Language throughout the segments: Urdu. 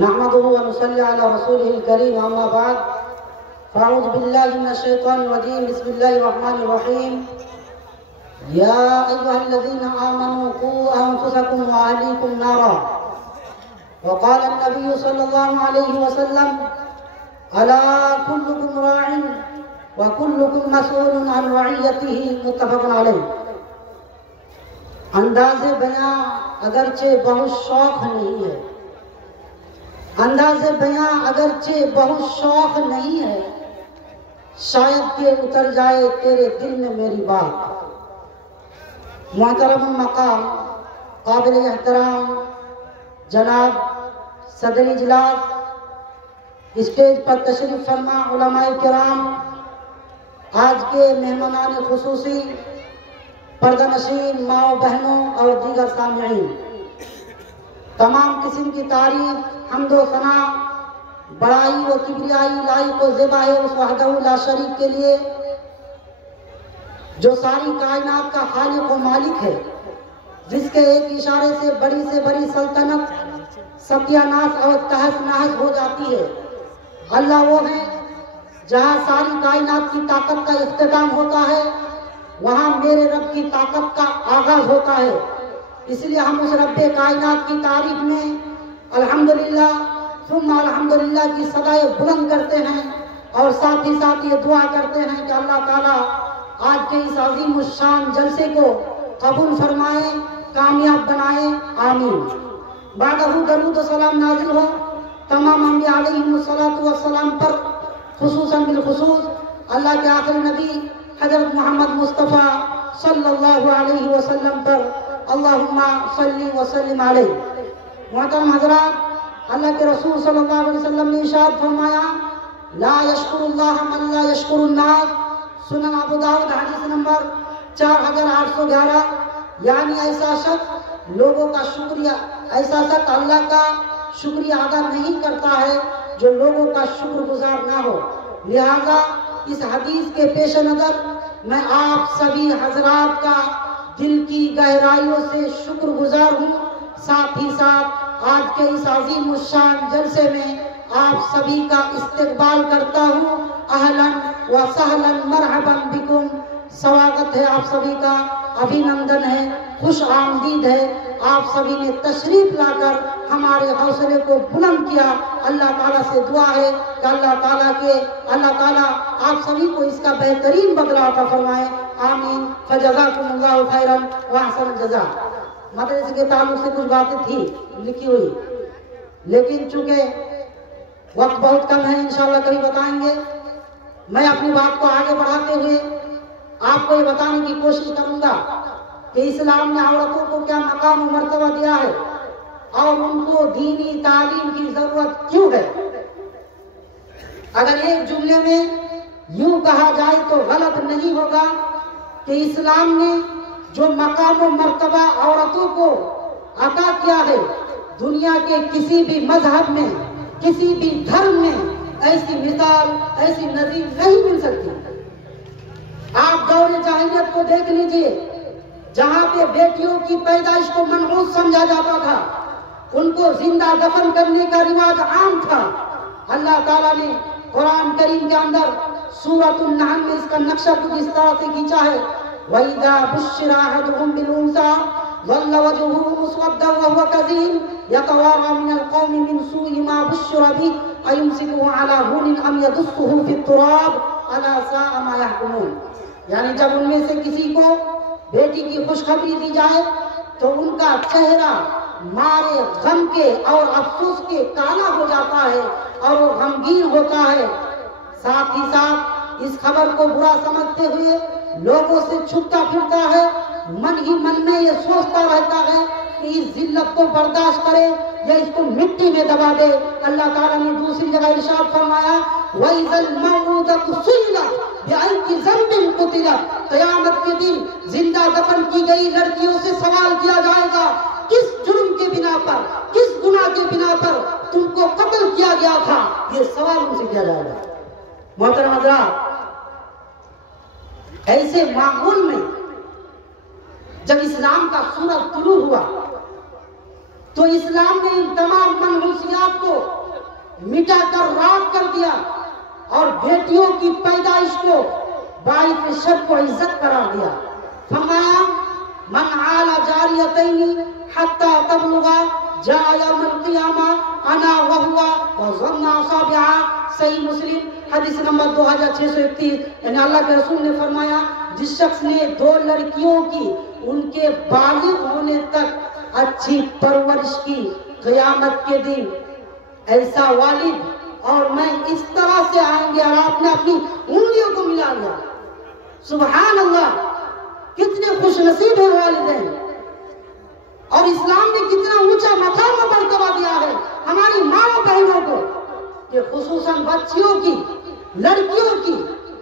نحمده ونصلي على رسوله الكريم أما بعد فأعوذ بالله من الشيطان الرجيم بسم الله الرحمن الرحيم يا أيها الذين آمنوا قوا أنفسكم وأهليكم نارا وقال النبي صلى الله عليه وسلم ألا كلكم راع وكلكم مسؤول عن رعيته متفق عليه۔ انداز بیاں اگرچہ بہت شوق نہیں ہے، انداز بیاں اگرچہ بہت شوق نہیں ہے، شاید کہ اتر جائے تیرے دل میں میری بات۔ محترم مقام قابل احترام جناب صدر اجلاس، اسٹیج پر تشریف فرما علماء کرام، آج کے مہمانان خصوصی، پردہ نشین ماؤں بہنوں اور دیگر سامعین، تمام قسم کی تعریف، حمد و ثنا، بڑائی و کبریائی لائق و زیبا ہے اس وحدہ لا شریک کے لیے جو ساری کائنات کا خالق و مالک ہے، جس کے ایک اشارے سے بڑی سلطنت ستیہ ناس اور تہس نہس ہو جاتی ہے۔ اللہ وہ ہے جہاں ساری کائنات کی طاقت کا اختتام ہوتا ہے، وہاں میرے رب کی طاقت کا آغاز ہوتا ہے۔ اس لیے ہم اس رب کائنات کی تعریف میں الحمدللہ ثم الحمدللہ کی صدائے بلند کرتے ہیں، اور ساتھ ہی یہ دعا کرتے ہیں کہ اللہ تعالیٰ آج کے اس عظیم الشان جلسے کو قبول فرمائے، کامیاب بنائے، آمین۔ بعدہ درود و سلام نازل ہو تمام انبیاء علیہم السلام پر، خصوصاً بالخصوص اللہ کے آخری نبی حضرت محمد مصطفیٰ صلی اللہ علیہ وسلم پر، اللہم صلی وسلم علیہ۔ محترم حضرات، اللہ کے رسول صلی اللہ علیہ وسلم نے ارشاد فرمایا، لا یشکر اللہ من لا یشکر الناس، سنن ابو داؤد حدیث نمبر 4811، یعنی ایسا شخص لوگوں کا شکریہ، ایسا شخص اللہ کا شکریہ ادا نہیں کرتا ہے جو لوگوں کا شکر گزار نہ ہو۔ لہذا اس حدیث کے پیش نظر میں آپ سبھی حضرات کا دل کی گہرائیوں سے شکر گزار ہوں، ساتھ ہی ساتھ آج کے اس عظیم الشان جلسے میں آپ سبھی کا استقبال کرتا ہوں۔ اہلاً و سہلاً مرحباً بکم، سواگت ہے آپ سبھی کا، ابھینندن ہے، خوش آمدید ہے۔ آپ سبھی نے تشریف لا کر ہمارے حوصلے کو بلند کیا۔ اللہ تعالیٰ سے دعا ہے کہ اللہ تعالیٰ آپ سبھی کو اس کا بہترین بدلہ عطا فرمائے، آمین۔ فجزاکم اللہ خیراً واحسن الجزاء۔ مدرسے کے تعلق سے کچھ باتیں تھی لکھی ہوئی، لیکن چونکہ وقت بہت کم ہے، انشاءاللہ کبھی بتائیں گے۔ میں اپنی بات کو آگے بڑھاتے ہوئے آپ کو یہ بتانے کی کوشش کروں گا کہ اسلام نے عورتوں کو کیا مقام و مرتبہ دیا ہے اور ان کو دینی تعلیم کی ضرورت کیوں ہے۔ اگر ایک جملے میں یوں کہا جائے تو غلط نہیں ہوگا کہ اسلام نے جو مقام و مرتبہ عورتوں کو عطا کیا ہے، دنیا کے کسی بھی مذہب میں، کسی بھی دھرم میں ایسی مثال، ایسی نظیر نہیں مل سکتی۔ آپ دور جاہلیت کو دیکھ لیجئے، جہاں پہ بیٹیوں کی پیدائش کو منحوس سمجھا جاتا تھا، ان کو زندہ دفن کرنے کا رواج عام تھا۔ اللہ تعالیٰ نے قرآن کریم کے اندر سورۃ النحل میں اس کا نقشہ کچھ اس طرح سے کھینچا ہے، وَإِذَا بُشِّرَ أَحَدُهُم بِالْأُنثَىٰ ظَلَّ وَجْهُهُ مُسْوَدًّا وَهُوَ كَظِيمٌ يَتَوَارَىٰ مِنَ الْقَوْمِ مِنْ سُوءِ مَا بُشِّرَ بِهِ أَيُمْسِكُهُ عَلَىٰ هُونٍ أَمْ يَدُسُّهُ فِي التُّرَابِ أَلَا سَاءَ مَا يَحْكُمُونَ۔ یعنی جب ان میں سے کسی کو بیٹی کی خوشخبری دی جائے تو ان کا چہرہ مارے غم کے اور افسوس کے کالا ہو جاتا ہے اور وہ غمگین ہوتا ہے۔ ساتھ ہی ساتھ اس خبر کو برا سمجھتے ہوئے لوگوں سے چھپتا پھرتا ہے، من ہی من میں یہ سوچتا رہتا ہے کہ اس ذلت کو برداشت کرے یا اس کو مٹی میں دبا دے۔ اللہ تعالیٰ نے دوسری جگہ ارشاد فرمایا، وَإِذَا الْمَوْءُودَةُ سُئِلَتْ بِأَيِّ ذَنبٍ قُتِلَتْ، قیامت کے دن زندہ دفن کی گئی لڑکیوں سے سوال کیا جائے گا، کس جرم کے بنا پر، کس گناہ کے بنا پر تم کو قتل کیا گیا تھا، یہ سوال ان سے کیا جائے گا۔ محترم حضرات، ایسے ماحول میں جب اسلام کا سورج طلوع ہوا تو اسلام نے ان تمام منحوسیات کو مٹا کر راکھ کر دیا اور بیٹیوں کی پیدائش کو باعث شرف و عزت قرار دیا. فرمایا من عال جاریتین حتی تبلغا جاء یوم القیامہ انا وہوا وظن اصابعا. صحیح مسلم حدیث نمبر 2631. یعنی اللہ کے رسول نے فرمایا جس شخص نے 2 لڑکیوں کی ان کے بالغ ہونے تک اچھی پرورش کی، قیامت کے دن ایسا والد اور میں اس طرح سے آئیں گے. اور آپ نے اپنی انگلیوں کو ملا لیا. سبحان اللہ، کتنے خوش نصیب ہیں والدین. اور اسلام نے کتنا اونچا مقام و مرتبہ دیا ہے ہماری ماں و بہنوں کو کہ خصوصاً بچیوں کی، لڑکیوں کی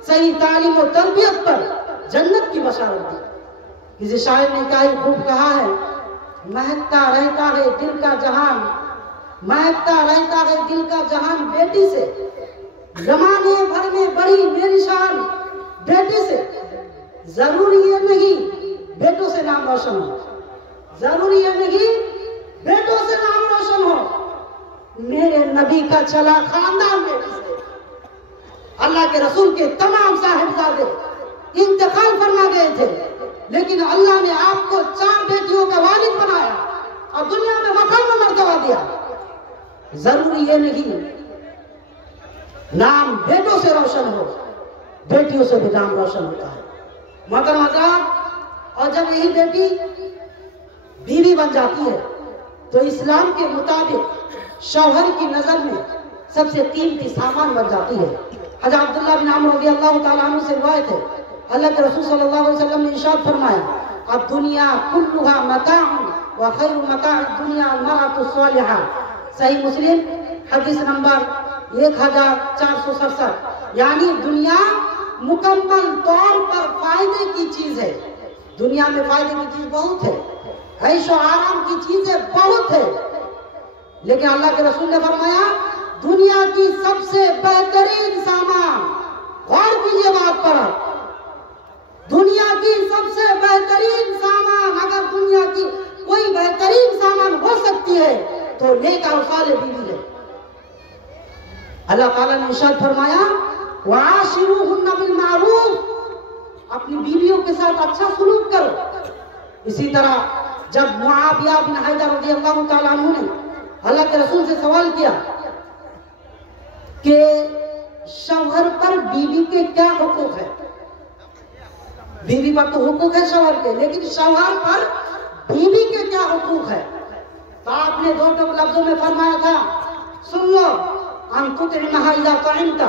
صحیح تعلیم و تربیت پر جنت کی بشارت دی. کسی شاعر نے کیا ہی خوب کہا ہے، مہکتا رہتا ہے دل کا جہان، مہکتا رہتا ہے دل کا جہان بیٹی سے، زمانے بھر میں بڑی میری شان بیٹی سے. ضروری یہ نہیں بیٹوں سے نام روشن ہو، ضروری یہ نہیں بیٹوں سے نام روشن ہو. میرے نبی کا چلا خاندان بیٹی سے. اللہ کے رسول کے تمام صاحبزادے انتقال فرما گئے تھے، لیکن اللہ نے آپ کو 4 بیٹیوں کا والد بنایا اور دنیا میں مقام و مرتبہ دیا. ضروری یہ نہیں نام بیٹوں سے روشن ہو، بیٹیوں سے بھی نام روشن ہوتا ہے. محترم حضرات، اور جب یہی بیٹی بیوی بن جاتی ہے تو اسلام کے مطابق شوہر کی نظر میں سب سے قیمتی سامان بن جاتی ہے. حضرت عبداللہ بن عمرو رضی اللہ تعالیٰ عنہ سے روایت ہے، اللہ کے رسول صلی اللہ علیہ وسلم نے ارشاد فرمایا الدنیا کلها متاع وخیر متاع الدنیا المرأة الصالحہ. صحیح مسلم حدیث نمبر 1467. یعنی دنیا مکمل طور پر فائدے کی چیز ہے. دنیا میں فائدے کی چیز بہت ہے، عیش و آرام کی چیزیں بہت ہے، لیکن اللہ کے رسول نے فرمایا دنیا کی سب سے بہترین سامان، غور کیجئے بات پر، دنیا کی سب سے بہترین سامان، اگر دنیا کی کوئی بہترین سامان ہو سکتی ہے تو نیک اور صالح بیوی ہے. اللہ تعالیٰ نے ارشاد فرمایا وَعَاشِرُوهُنَّ بِالْمَعْرُوفِ، اپنی بیویوں کے ساتھ اچھا سلوک کرو. اسی طرح جب معاویہ بن حیدر رضی اللہ تعالیٰ عنہ نے اللہ کے رسول سے سوال کیا کہ شوہر پر بیوی کے کیا حقوق ہے، بیوی پر تو حقوق ہے شوہر کے، لیکن شوہر پر بیوی کے کیا حقوق ہے، تو آپ نے 2 لفظوں میں فرمایا تھا سن لو ان تطعمها اذا طعمت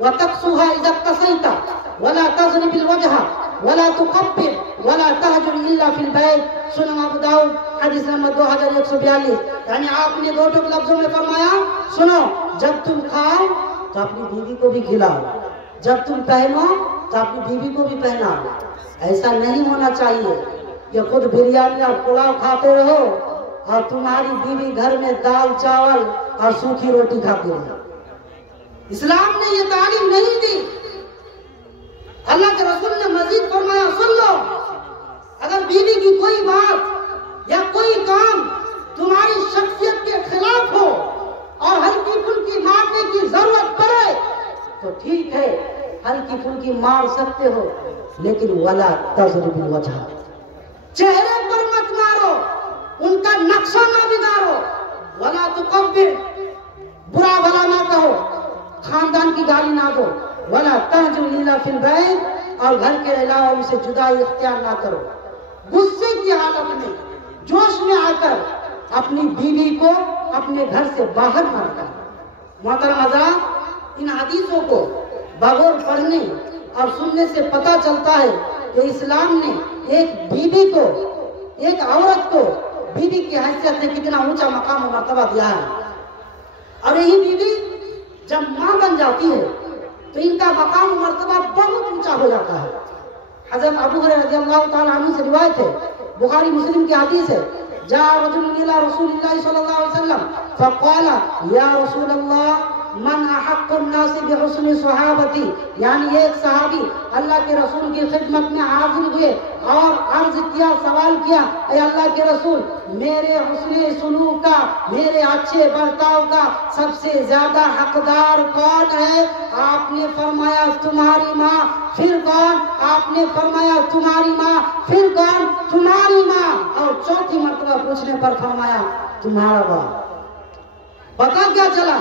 وتكسوها اذا اكتسيت ولا تضرب الوجه ولا تقبل ولا تهجر الا في البيت. سنن ابو داؤد حدیث نمبر 2142. یعنی آپ نے 2 لفظوں میں فرمایا سنو، جب تم کھاؤ تو اپنی بیوی کو بھی کھلاؤ، جب تم پہنو تو اپنی بیوی کو بھی پہناؤ. ایسا نہیں ہونا چاہیے کہ خود بریانی اور پلاؤ کھاتے رہو اور تمہاری بیوی گھر میں دال چاول اور سوکھی روٹی کھاتی رہے. اسلام نے یہ تعلیم نہیں دی. اللہ کے رسول نے مزید فرمایا سن لو، اگر بیوی کی کوئی بات یا کوئی کام تمہاری شخصیت کے خلاف ہو اور ہلکی پھلکی مارنے کی ضرورت پڑے تو ٹھیک ہے، ہلکی پھلکی مار سکتے ہو، لیکن ولا تضرب الوجہ، چہرے پر مت مارو، ان کا نقشہ نہ بگاڑو. ولا تقبل، برا بھلا نہ کہو، خاندان کی گالی نہ دو. ولا تہجر الا فی البیت، اور گھر کے علاوہ ان سے جدائی اختیار نہ کرو. غصے کی حالت میں، جوش میں آ کر اپنی بیوی کو اپنے گھر سے باہر نہ کرو. محترم حضرات، ان حدیثوں کو بغور پڑھنے اور سننے سے پتہ چلتا ہے کہ اسلام نے ایک بیوی کو، ایک عورت کو بیوی کی حیثیت میں کتنا اونچا مقام و مرتبہ دیا ہے. اور یہی بیوی جب ماں بن جاتی ہے تو ان کا مقام و مرتبہ بہت اونچا ہو جاتا ہے. حضرت ابو ہریرہ رضی اللہ تعالیٰ عنہ سے روایت ہے، بخاری مسلم کی حدیث ہے، جاء رجل الى رسول اللہ صلی اللہ علیہ وسلم فقال یا رسول اللہ من احق الناس بحسن صحابتی، یعنی ایک صحابی اللہ کے رسول کی خدمت میں حاضر ہوئے اور عرض کیا، سوال کیا، اے اللہ کے رسول میرے حسن سلوک کا، میرے اچھے برتاؤ کا سب سے زیادہ حقدار کون ہے؟ آپ نے فرمایا تمہاری ماں۔ پھر کون؟ آپ نے فرمایا تمہاری ماں۔ پھر کون؟ تمہاری ماں۔ اور چوتھی مرتبہ پوچھنے پر فرمایا تمہارا باپ۔ پتہ کیا چلا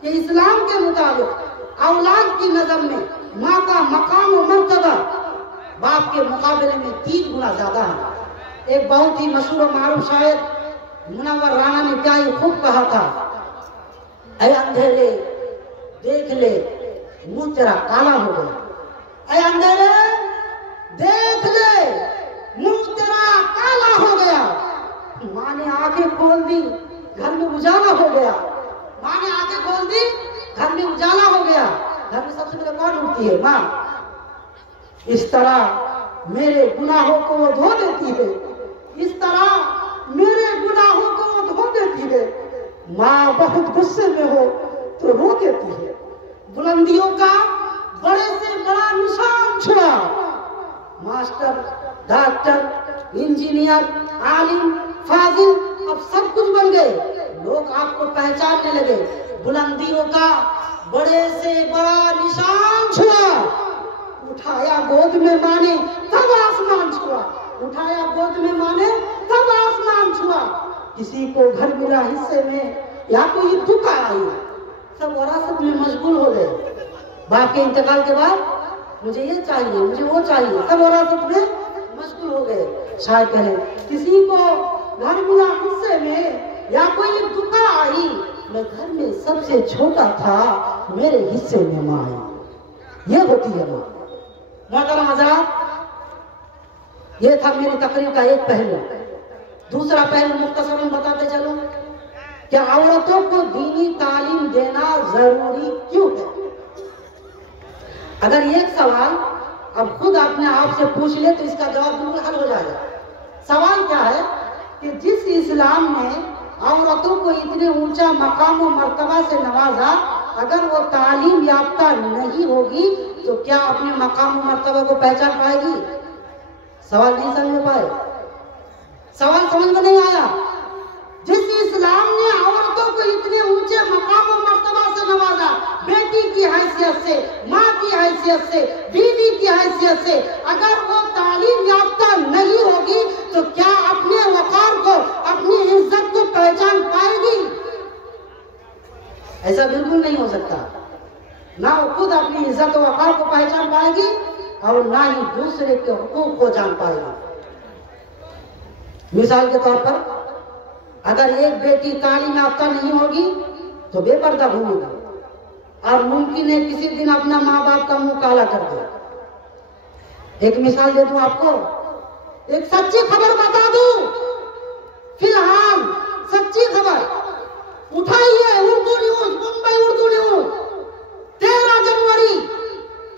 کہ اسلام کے مطابق اولاد کی نظر میں ماں کا مقام و مرتبہ باپ کے مقابلے میں 3 گنا زیادہ ہے۔ ایک بہت ہی مشہور و معروف شاعر منور رانا نے کیا ہی خوب کہا تھا، اے اندھیرے دیکھ لے منہ تیرا کالا ہو گیا، اے اندھیرے دیکھ لے منہ تیرا کالا ہو گیا۔ ماں نے آنکھیں کھول دی، گھر میں اجالا ہو گیا۔ ماں نے آنکھیں کھول دی، گھر میں اجالا ہو گیا۔ گھر میں سب سے پہلے کون اٹھتی ہے؟ ماں۔ اس طرح میرے گناہوں کو وہ دھو دیتی ہے، اس طرح میرے گناہوں کو وہ دھو دیتی ہے۔ ماں بہت غصے میں ہو تو رو دیتی ہے۔ بلندیوں کا بڑے سے بڑا نشان چھڑا، ماسٹر، ڈاکٹر، انجینئر، عالم، فاضل، اب سب کچھ بن گئے، لوگ آپ کو پہچاننے لگے۔ بلندیوں کا بڑے سے بڑا نشان چھوا، اٹھایا گود میں ماں نے تب آسمان چھوا، اٹھایا گود میں ماں نے تب آسمان چھوا۔ کسی کو گھر ملا حصے میں یا کوئی دکھ آئی، سب وراثت میں مشغول ہو گئے۔ باپ کے انتقال کے بعد مجھے یہ چاہیے، مجھے وہ چاہیے، سب وراثت میں مشغول ہو گئے۔ شاید کہیں کسی کو گھر ملا حصے میں یا کوئی دکھ آئی، میں گھر میں سب سے چھوٹا تھا، میرے حصے میں ماں آئی۔ یہ ہوتی ہے ماں۔ محترم حضرات، یہ تھا میری تقریر کا ایک پہلو۔ دوسرا پہلو مختصراً بتاتے چلوں کہ عورتوں کو دینی تعلیم دینا ضروری کیوں ہے؟ اگر ایک سوال اب خود اپنے آپ سے پوچھ لے تو اس کا جواب بالکل حل ہو جائے گا۔ سوال کیا ہے کہ جس اسلام نے عورتوں کو اتنے اونچا مقام و مرتبہ سے نوازا، اگر وہ تعلیم یافتہ نہیں ہوگی تو کیا اپنے مقام و مرتبہ کو پہچان پائے گی؟ سوال نہیں سمجھ پائے؟ سوال سمجھ میں نہیں آیا؟ جس اسلام نے عورتوں کو اتنے اونچے مقام و مرتبہ سے نوازا، بیٹی کی حیثیت سے، ماں کی حیثیت سے، بیوی کی حیثیت سے، اگر وہ تعلیم یافتہ نہیں ہوگی تو کیا اپنے وقار کو، اپنی عزت کو پہچان پائے گی؟ ایسا بالکل نہیں ہو سکتا۔ نہ وہ خود اپنی عزت و وقار کو پہچان پائے گی اور نہ ہی دوسرے کے حقوق کو جان پائے گی۔ مثال کے طور پر اگر ایک بیٹی تعلیم یافتہ نہیں ہوگی تو بے پردہ گھومے گا اور ممکن ہے کسی دن اپنا ماں باپ کا منہ کالا کر دے۔ ایک مثال دے دوں آپ کو، ایک سچی خبر بتا دوں، فی الحال سچی خبر اٹھائیے، اردو نیوز، ممبئی اردو نیوز، 13 جنوری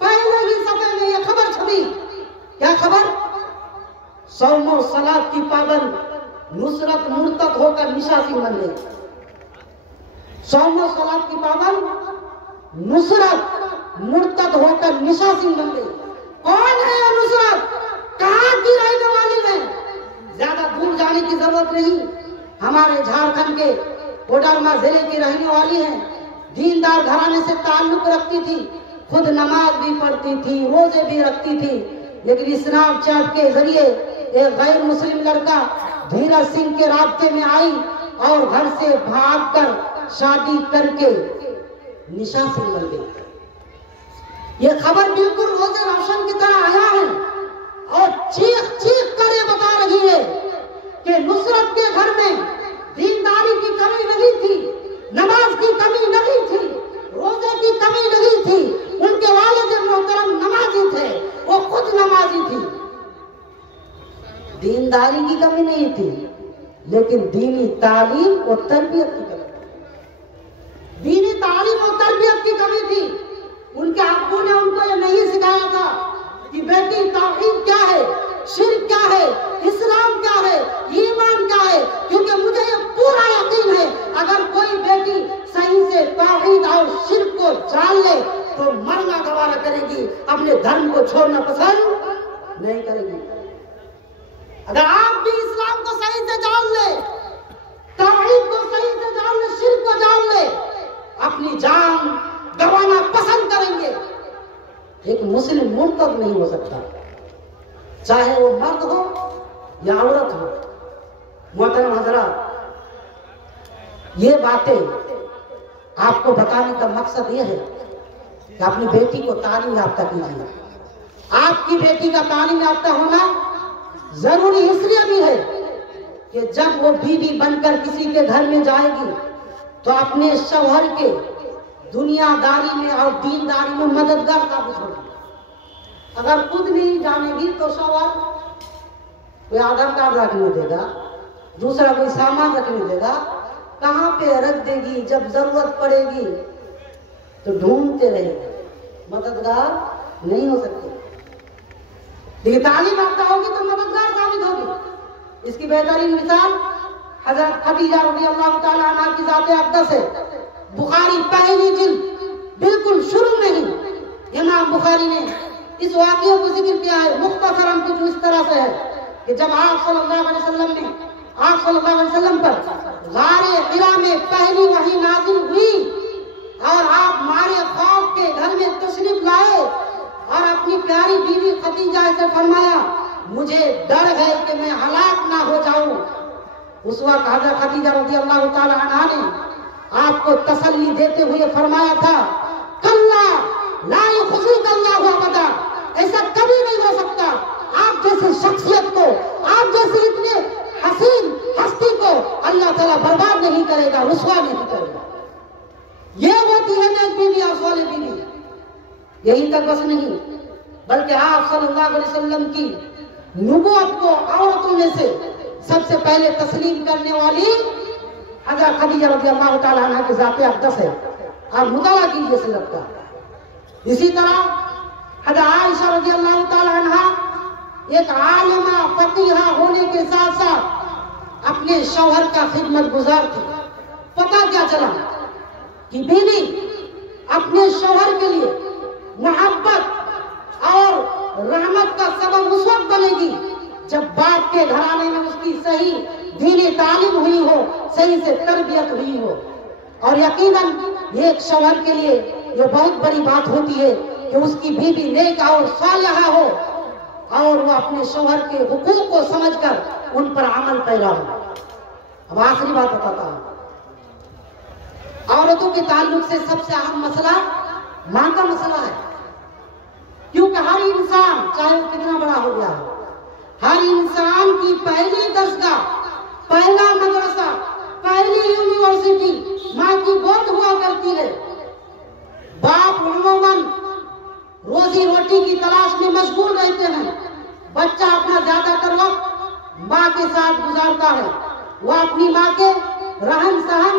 پہلے ہی صفحے میں یہ خبر چھپی۔ کیا خبر؟ صوم و صلاۃ کی پابند نصرت مرتد ہو کر نشاسی بن گئی۔ صوم و صلاۃ کی پابند نصرت مرتد ہو کر نشاسی بن گئی۔ کون ہے یہ نصرت؟ کہاں کی رہنے والی ہے؟ زیادہ دور جانے کی ضرورت نہیں، ہمارے جھارکھنڈ کے کوڈرما ضلع کی رہنے والی ہیں۔ دیندار گھرانے سے تعلق رکھتی تھی، خود نماز بھی پڑھتی تھی، روزے بھی رکھتی تھی، لیکن اسنیپ چیٹ کے ذریعے ایک غیر مسلم لڑکا دھیرج سنگھ کے رابطے میں آئی اور گھر سے بھاگ کر شادی کر کے نشاسی بن گئی۔ یہ خبر بالکل روزے روشن کی طرح آیا ہے اور چیخ چیخ کر یہ بتا رہی ہے کہ نصرت کے گھر میں دینداری کی کمی نہیں تھی، نماز کی کمی نہیں تھی، روزے کی کمی نہیں تھی، ان کے والد محترم نمازی تھے، وہ خود نمازی تھی، دینداری کی کمی نہیں تھی، لیکن دینی تعلیم اور تربیت کی کمی تھی۔ دینی تعلیم اور تربیت کی کمی تھی۔ ان کے ابو نے ان کو یہ نہیں سکھایا تھا کہ بیٹی توحید کیا ہے، شرک کیا ہے، اسلام کیا ہے، ایمان کیا ہے، کیونکہ مجھے یہ پورا یقین ہے اگر کوئی بیٹی صحیح سے توحید کو جان لے تو مرنا گوارا کرے گی، اپنے دھرم کو چھوڑنا پسند نہیں کرے گی۔ اگر آپ بھی اسلام کو صحیح سے جان لے، توحید کو صحیح سے جان لے، شرک کو جان لے، اپنی جان گوانا پسند کریں گے۔ ایک مسلم مرتد نہیں ہو سکتا، چاہے وہ مرد ہو یا عورت ہو۔ محترم حضرات، یہ باتیں آپ کو بتانے کا مقصد یہ ہے کہ اپنی بیٹی کو تعلیم یافتہ کیجیے۔ آپ کی بیٹی کا تعلیم یافتہ ہونا ضروری اس لیے بھی ہے کہ جب وہ بیوی بن کر کسی کے گھر میں جائے گی تو اپنے شوہر کے دنیا داری میں اور دینداری میں مددگار ثابت ہوگی۔ اگر خود نہیں جانے گی تو شوہر کوئی آدھار کارڈ رکھنے دے گا، دوسرا کوئی سامان رکھنے دے گا، کہاں پہ رکھ دے گی؟ جب ضرورت پڑے گی تو ڈھونڈتے رہے گا، مددگار نہیں ہو سکتے۔ لیکن تعلیم یافتہ ہوگی تو مددگار ثابت ہوگی۔ اس کی بہترین مثال حضرت خدیجہ رضی اللہ تعالی عنہ کی ذات اقدس ہے۔ بخاری پہلی جلد بالکل شروع میں ہی امام بخاری نے اس واقعے کو ذکر کیا ہے، مختصراً کچھ اس طرح سے ہے کہ جب آپ صلی اللہ علیہ وسلم پر غار حرا میں پہلی وحی نازل ہوئی اور آپ مارے خوف کے گھر میں تشریف لائے اور اپنی پیاری بیوی خدیجہ سے فرمایا مجھے ڈر ہے کہ میں ہلاک نہ ہو جاؤں۔ اس وقت حضرت خدیجہ رضی اللہ تعالی عنہا نے آپ کو تسلی دیتے ہوئے فرمایا تھا کلا لا یخزیک اللہ ابدا، ایسا کبھی نہیں ہو سکتا۔ آپ جیسی شخصیت کو، آپ جیسی اتنے حسین ہستی کو اللہ تعالیٰ برباد نہیں کرے گا، رسوا نہیں کرے گا۔ یہ ہوتی ہے نیک بیوی اور صالح بیوی۔ یہی تک بس نہیں بلکہ آپ صلی اللہ علیہ وسلم کی نبوت کو عورتوں میں سے سب سے پہلے تسلیم کرنے والی حضرت خدیجہ رضی اللہ تعالیٰ عنہ کی ذات اقدس ہے۔ آپ مطالعہ کیجئے سیرت کا۔ اسی طرح حضرت عائشہ رضی اللہ تعالیٰ عنہ ایک عالمہ فقیہہ ہونے کے ساتھ ساتھ اپنے شوہر کا خدمت گزار تھی۔ پتہ کیا چلا کہ بیوی اپنے شوہر کے لیے محبت اور رحمت کا سبب اس وقت بنے گی جب باپ کے گھرانے میں اس کی صحیح دینی تعلیم ہوئی ہو، صحیح سے تربیت ہوئی ہو۔ اور یقیناً یہ ایک شوہر کے لیے یہ بہت بڑی بات ہوتی ہے کہ اس کی بیوی نیک اور صالحہ ہو اور وہ اپنے شوہر کے حقوق کو سمجھ کر ان پر عمل پیرا ہو۔ اب آخری بات بتاتا ہوں، عورتوں کے تعلق سے سب سے اہم مسئلہ ماں کا مسئلہ ہے، کیونکہ ہر انسان چاہے وہ کتنا بڑا ہو گیا ہو، ہر انسان کی پہلی درسگاہ، پہلا مدرسہ، پہلی یونیورسٹی ماں کی گود ہوا کرتی ہے۔ باپ عموماً روزی روٹی کی تلاش میں مشغول رہتے ہیں، بچہ اپنا زیادہ تر وقت ماں کے ساتھ گزارتا ہے۔ وہ اپنی ماں کے رہن سہن،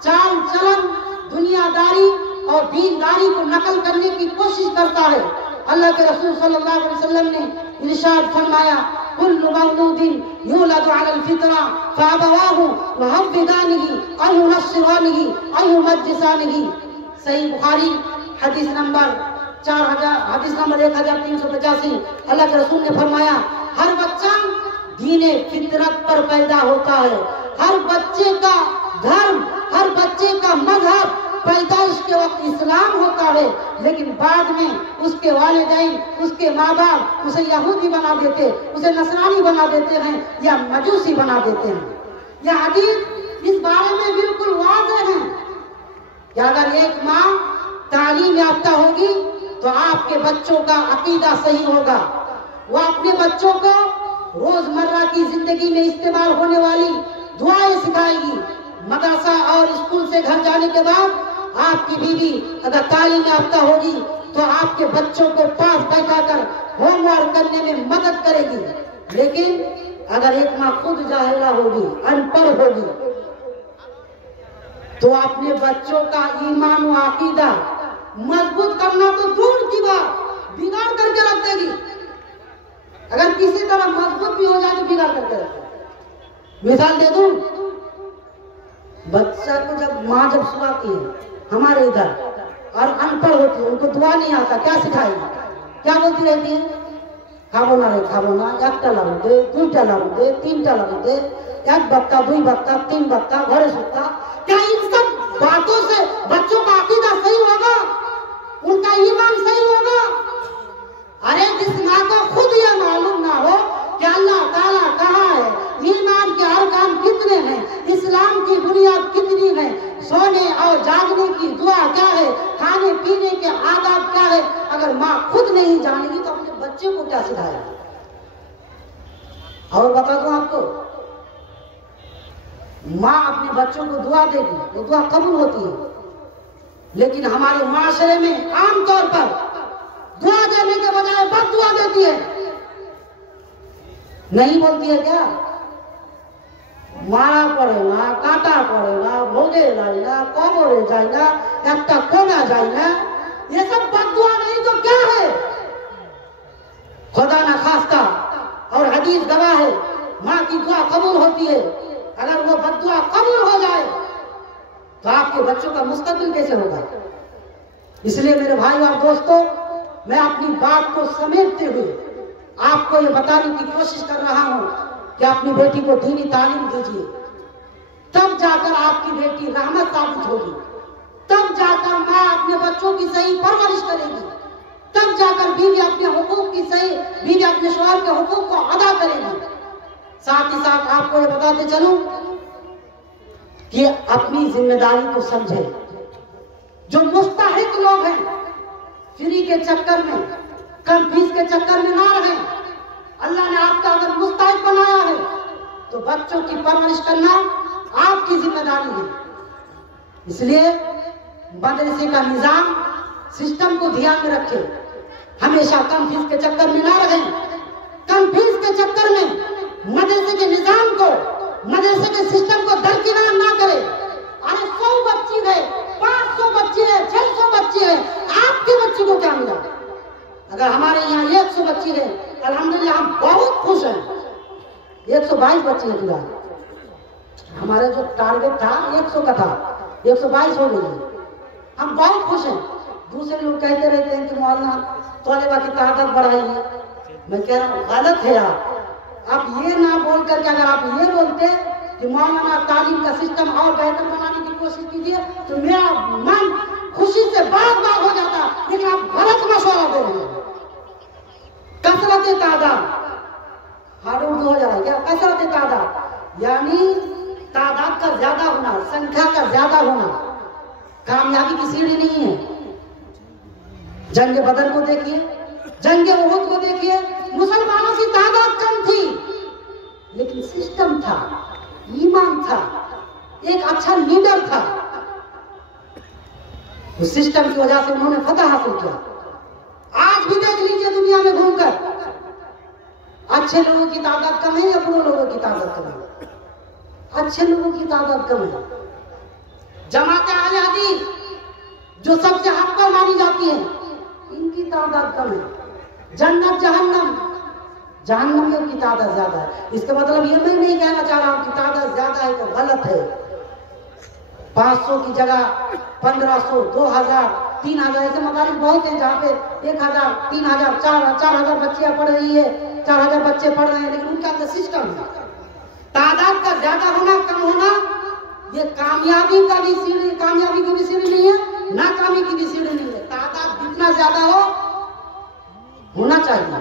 چال چلن، دنیا داری اور دینداری کو نقل کرنے کی کوشش کرتا ہے۔ اللہ کے رسول صلی اللہ علیہ وسلم نے ارشاد فرمایا کل مولود یولد علی الفطرہ فابواہ یہودانہ او ینصرانہ او یمجسانہ۔ صحیح بخاری حدیث نمبر 1385۔ اللہ کے رسول نے فرمایا ہر بچہ دین فطرت پر پیدا ہوتا ہے، ہر بچے کا دھرم، ہر بچے کا مذہب پیدائش کے وقت اسلام ہوتا ہے، لیکن بعد میں اس کے والدین، اس کے ماں باپ اسے یہودی بنا دیتے، اسے نصرانی بنا دیتے ہیں یا مجوسی بنا دیتے ہیں۔ یہ حدیث اس بارے میں بالکل واضح ہے کہ اگر ایک ماں تعلیم یافتہ ہوگی تو آپ کے بچوں کا عقیدہ صحیح ہوگا، وہ اپنے بچوں کو روزمرہ کی زندگی میں استعمال ہونے والی دعائیں سکھائے گی۔ مدرسہ اور اسکول سے گھر جانے کے بعد آپ کی بیوی اگر تعلیم یافتہ ہوگی تو آپ کے بچوں کو پاس بیٹھا کر ہوم ورک کرنے میں مدد کرے گی۔ لیکن اگر ایک ماں خود جاہلہ ہوگی، ان پڑھ ہوگی، تو اپنے بچوں کا ایمان و عقیدہ مضبوط کرنا تو دور کی بات، بگاڑ کر کے رکھ دے گی۔ اگر کسی طرح مضبوط بھی ہو جائے تو بگاڑ کر کے رکھ دے گی۔ مثال دے دوں، بچہ کو جب ماں جب سلاتی ہے ہمارے ادھر اور ان پڑھ ہوتی ہے، ان کو دعا نہیں آتا، کیا سکھائے گی؟ کیا بولتی رہتی ہے؟ کھابو نہ رہے کھابو نہ، ایک ٹا لڑو دے، دوٹا لڑو دے، تین ٹا لڑو دے، ایک بکتا، دو بکتا، تین بکتا، گھر سکتا۔ کیا ان سب باتوں سے بچوں کا عقیدہ صحیح ہوگا؟ ان کا ایمان صحیح ہوگا؟ ارے جس ماں کو خود یہ معلوم نہ ہو کہ اللہ تعالیٰ کہاں ہے، ایمان کے ارکان کتنے ہیں، اسلام کی بنیاد کتنی ہے، سونے اور جاگنے کی دعا کیا ہے، کھانے پینے کے آداب کیا ہے، اگر ماں خود نہیں جانے گی تو اپنے بچے کو کیا سکھائے گا؟ اور بتا دوں آپ کو، ماں اپنے بچوں کو دعا دے گی، وہ دعا قبول ہوتی ہے، لیکن ہمارے معاشرے میں عام طور پر دعا دینے کے بجائے بد دعا دیتی ہے، نہیں بولتی ہے کیا؟ مارا پڑے گا، کاٹا پڑے گا، بھوگے لائے گا، کوبرے جائے گا، ایک تک کونا جائے گا، یہ سب بد دعا نہیں تو کیا ہے؟ خدا نہ خواستہ، اور حدیث گواہ ہے ماں کی دعا قبول ہوتی ہے، اگر وہ بد دعا قبول ہو جائے تو آپ کے بچوں کا مستقبل کیسے ہوگا؟ اس لیے میرے بھائی اور دوستوں، میں اپنی بات کو سمیٹتے ہوئے آپ کو یہ بتانے کی کوشش کر رہا ہوں کہ اپنی بیٹی کو دینی تعلیم دیجیے، تب جا کر آپ کی بیٹی رحمت ثابت ہوگی، تب جا کر ماں اپنے بچوں کی صحیح پرورش کرے گی، تب جا کر بیوی اپنے حقوق کی بیوی اپنے شوہر کے حقوق کو ادا کرے گی۔ ساتھ ہی ساتھ آپ کو یہ بتاتے چلوں کہ اپنی ذمہ داری کو سمجھیں، جو مستحق لوگ ہیں فری کے چکر میں، کم فیس کے چکر میں نہ رہیں۔ اللہ نے آپ کا اگر مستحق بنایا ہے تو بچوں کی پرورش کرنا آپ کی ذمہ داری ہے۔ اس لیے مدرسے کا نظام، سسٹم کو دھیان میں رکھیں، ہمیشہ کم فیس کے چکر میں نہ رہیں، کم فیس کے چکر میں مدرسے کے نظام کو، مدرسے کے سسٹم کو درکنار نہ کرے۔ ارے 100 بچی ہے، 500 بچے ہیں، 600 بچے ہیں، آپ کے بچے کو کیا ملا؟ اگر ہمارے یہاں 100 بچی ہے، الحمدللہ ہم بہت خوش ہیں۔ 122 بچے ہیں فی الحال، ہمارا جو ٹارگٹ تھا 100 کا تھا، 122 ہو گئی ہے، ہم بہت خوش ہیں۔ دوسرے لوگ کہتے رہتے ہیں کہ مولانا طلبہ کی تعداد بڑھائیے، میں کہہ رہا ہوں غلط ہے۔ آپ یہ نہ بول کر کے اگر آپ یہ بولتے کہ مولانا تعلیم کا سسٹم اور بہتر بنانے کی کوشش کیجیے تو میرا من خوشی سے باغ باغ ہو جاتا، لیکن آپ غلط مشورہ دے رہے ہیں۔ کثرت تعداد، ہر اردو ہو جا رہا ہے کیا؟ کثرت تعداد یعنی تعداد کا زیادہ ہونا، سنکھیا کا زیادہ ہونا کامیابی کی سیڑھی نہیں ہے۔ جنگ بدر کو دیکھیے، جنگ احد کو دیکھیے، مسلمانوں کی تعداد کم تھی لیکن سسٹم تھا، ایمان تھا، ایک اچھا لیڈر تھا، اس سسٹم کی وجہ سے انہوں نے فتح حاصل کیا۔ آج بھی دیکھ لیجئے دنیا میں گھوم کر، اچھے لوگوں کی تعداد کم ہے یا برے لوگوں کی تعداد کم ہے؟ اچھے لوگوں کی تعداد کم ہے۔ جماعت اہل حدیث جو سب سے حق پر مانی جاتی ہے، ان کی تعداد کم ہے۔ جنت جہنم، جہنمیوں کی تعداد زیادہ ہے۔ اس کا مطلب یہ میں نہیں کہنا چاہ رہا ہوں کہ تعداد زیادہ ہے تو غلط ہے۔ 500 کی جگہ 1500، 2000، 3000 ایسے مدارس بہت ہیں جہاں پہ 1000، 3000، 4000 بچیاں پڑھ رہی ہے، 4000 بچے پڑھ رہے ہیں، لیکن ان کا اندر سسٹم ہے۔ تعداد کا زیادہ ہونا کم ہونا یہ کامیابی کی بھی سیڑھی نہیں ہے، ناکامی کی بھی سیڑھی نہیں ہے۔ تعداد جتنا زیادہ ہونا چاہیے،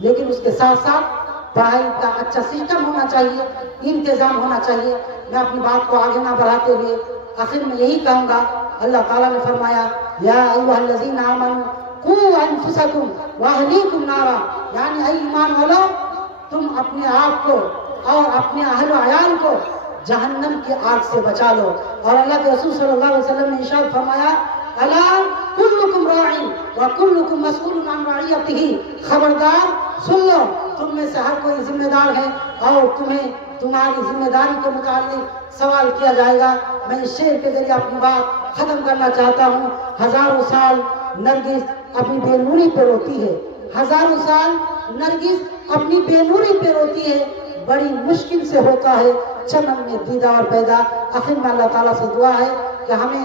لیکن اس کے ساتھ ساتھ پڑھائی کا اچھا سسٹم ہونا چاہیے، انتظام ہونا چاہیے۔ میں اپنی بات کو آگے نہ بڑھاتے ہوئے آخر میں یہی کہوں گا، اللہ تعالیٰ نے فرمایا یا ایھا الذین آمنوا قوا انفسکم واہلیکم نارا، یعنی اے ایمان والو تم اپنے آپ کو اور اپنے اہل و عیال کو جہنم کی آگ سے بچا لو۔ اور اللہ کے رسول صلی اللہ علیہ وسلم نے ارشاد فرمایا الا کلکم راع وکلکم مسئول عن رعیتہ، خبردار سن لو تم میں سے ہر کوئی ذمہ دار ہے اور تمہیں تمہاری ذمہ داری کے متعلق سوال کیا جائے گا۔ میں اس شعر کے ذریعے اپنی بات ختم کرنا چاہتا ہوں۔ ہزاروں سال نرگس اپنی بے نوری پہ روتی ہے، ہزاروں سال نرگس اپنی بے نوری پہ روتی ہے، بڑی مشکل سے ہوتا ہے چمن میں دیدار پیدا۔ آخر میں اللہ تعالیٰ سے دعا ہے کہ ہمیں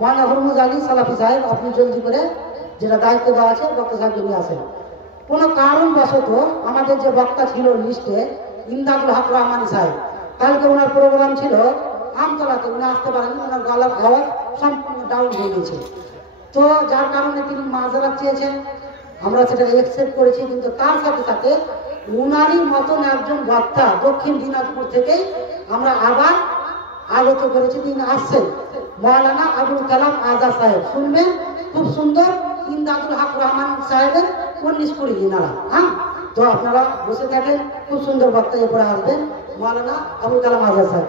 মাওলানা হুরমুজ আলী সালাফি সাহেব আপনি জলদি করে যেটা দায়িত্ব দেওয়া আছে বক্তা সাহেবকে নিয়ে আসেন। কোনো কারণবশত আমাদের যে বক্তা ছিল লিস্টে ইমদাদুল হক রহমানী সাহেব, কালকে ওনার প্রোগ্রাম ছিল আমতলাতে, উনি আসতে পারেননি, ওনার গলার আওয়াজ সম্পূর্ণ ডাউন হয়ে গেছে। তো যার কারণে তিনি মাযরাত চেয়েছেন, আমরা সেটাকে অ্যাকসেপ্ট করেছি। কিন্তু তার সাথে সাথে উনারই মতন একজন বক্তা দক্ষিণ দিনাজপুর থেকে আমরা আবার আগত করেছি, তিনি আসছেন মাওলানা আবুল কালাম আজাদ সাহেব। শুনবেন, খুব সুন্দর ইমদাদুল হক রহমান সাহেবের 19 কুড়ি দিনারা। হ্যাঁ, তো আপনারা বসে থাকেন, খুব সুন্দর বক্তা এরপরে আসবেন মাওলানা আবুল কালাম আজাদ সাহেব।